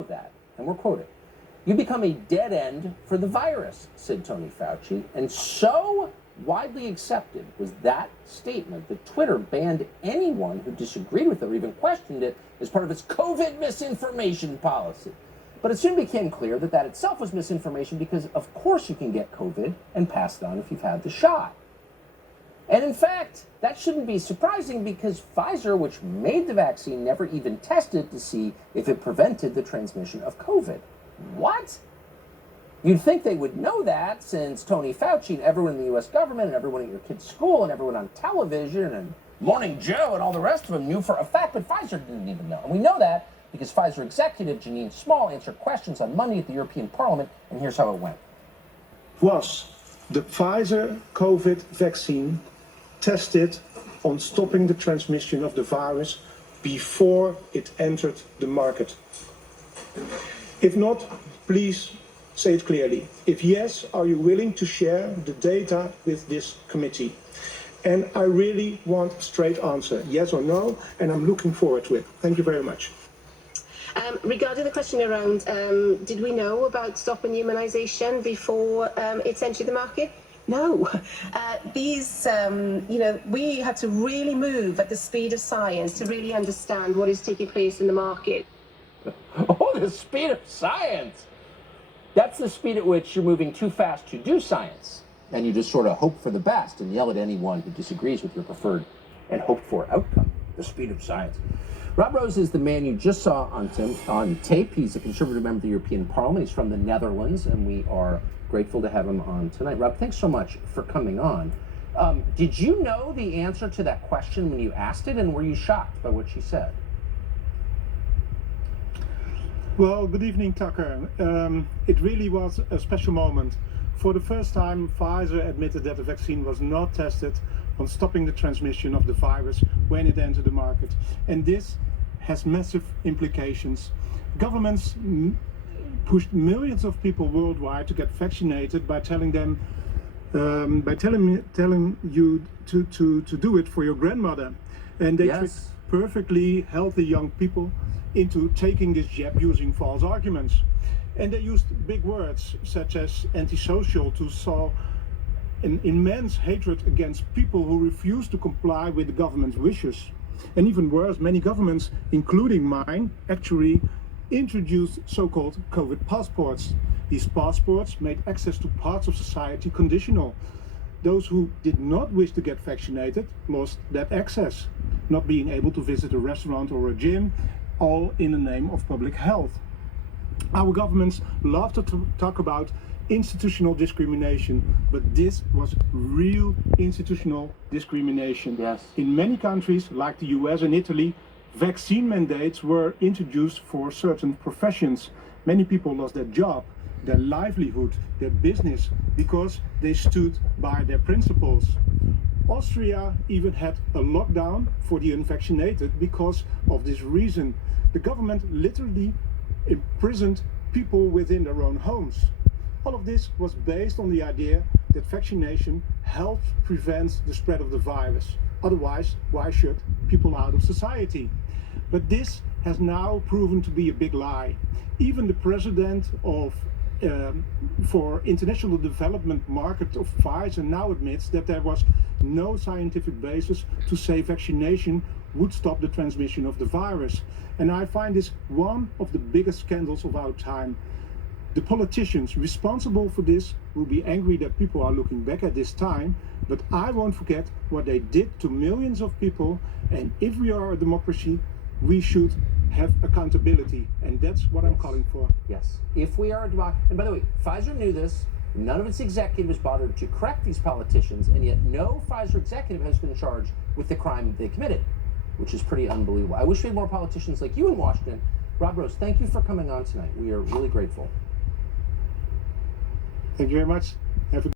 that, and we're quoting, "You become a dead end for the virus," said Tony Fauci, and so widely accepted was that statement that Twitter banned anyone who disagreed with it or even questioned it as part of its COVID misinformation policy. But it soon became clear that that itself was misinformation because, of course, you can get COVID and pass it on if you've had the shot. And in fact, that shouldn't be surprising because Pfizer, which made the vaccine, never even tested to see if it prevented the transmission of COVID. What? You'd think they would know that since Tony Fauci and everyone in the U.S. government and everyone at your kid's school and everyone on television and Morning Joe and all the rest of them knew for a fact, but Pfizer didn't even know. And we know that because Pfizer executive Janine Small answered questions on Monday at the European Parliament, and here's how it went. Was the Pfizer COVID vaccine tested on stopping the transmission of the virus before it entered the market? If not, please say it clearly. If yes, are you willing to share the data with this committee? And I really want a straight answer, yes or no, and I'm looking forward to it. Thank you very much. Regarding the question around, did we know about stopping immunization before it's entered the market? No. We had to really move at the speed of science to really understand what is taking place in the market. Oh, the speed of science! That's the speed at which you're moving too fast to do science. And you just sort of hope for the best and yell at anyone who disagrees with your preferred and hoped for outcome. The speed of science. Rob Rose is the man you just saw on tape. He's a conservative member of the European Parliament. He's from the Netherlands, and we are grateful to have him on tonight. Rob, thanks so much for coming on. Did you know the answer to that question when you asked it, and were you shocked by what she said? Well, good evening, Tucker. It really was a special moment. For the first time, Pfizer admitted that the vaccine was not tested on stopping the transmission of the virus when it entered the market. And this has massive implications. Governments pushed millions of people worldwide to get vaccinated by telling them, telling you to do it for your grandmother. And they tricked perfectly healthy young people into taking this jab using false arguments. And they used big words such as antisocial to sow an immense hatred against people who refuse to comply with the government's wishes. And even worse, many governments, including mine, actually introduced so-called COVID passports. These passports made access to parts of society conditional. Those who did not wish to get vaccinated lost that access, not being able to visit a restaurant or a gym, all in the name of public health. Our governments love to talk about institutional discrimination, but this was real institutional discrimination. Yes. In many countries, like the US and Italy, vaccine mandates were introduced for certain professions. Many people lost their job, their livelihood, their business, because they stood by their principles. Austria even had a lockdown for the unvaccinated because of this reason. The government literally imprisoned people within their own homes. All of this was based on the idea that vaccination helps prevent the spread of the virus. Otherwise, why should people out of society? But this has now proven to be a big lie. Even the president of for international development market of Pfizer now admits that there was no scientific basis to say vaccination would stop the transmission of the virus. And I find this one of the biggest scandals of our time. The politicians responsible for this will be angry that people are looking back at this time, but I won't forget what they did to millions of people. And if we are a democracy, we should have accountability, and that's what I'm calling for. Yes. If we are a democracy, and by the way, Pfizer knew this. None of its executives bothered to correct these politicians, and yet no Pfizer executive has been charged with the crime they committed, which is pretty unbelievable. I wish we had more politicians like you in Washington. Rob Rose, thank you for coming on tonight. We are really grateful. Thank you very much. Have a